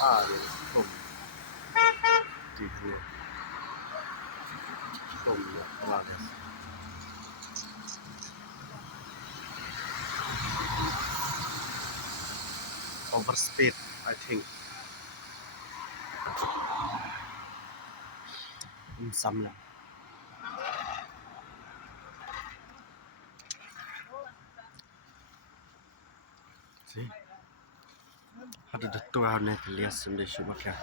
ผมดีเลยผมเนี่ยว่าเลย overspeed I think ซ้ำแล้ว See how did the two hour net lias som det Schumacher